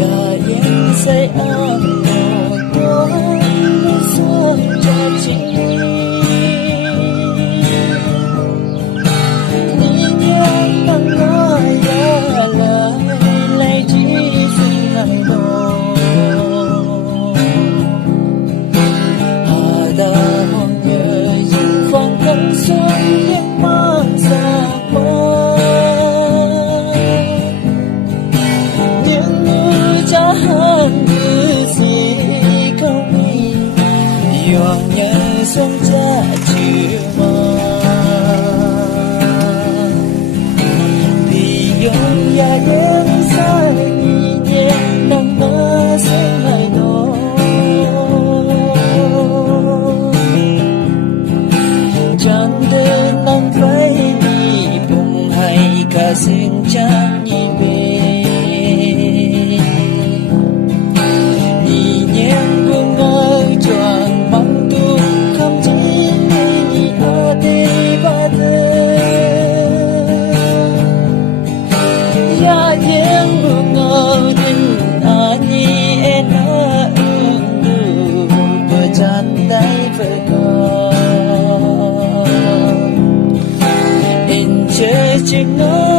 ya yên say an một tối xuân cho chị đi nhang bằng nói ya lời lấy chỉ xin ngày đó đã mong nhớ những phong cảnh xuân những mang xa mơ những người cha hơn như gì không nghĩ yêu nhớ xuân cha chiều mà vì yêu ya đến sai nhẹ nắng mơ sẽ ngày đó chẳng để nắng vây đi bùng hay cả xin chẳng nhìn về nhìn nhang buông ngơi choàng mong tu không chỉ đi ở đây ba đời ya nhang buông ngơi đình ani en vừa chăn tay với con in chơi chừng nói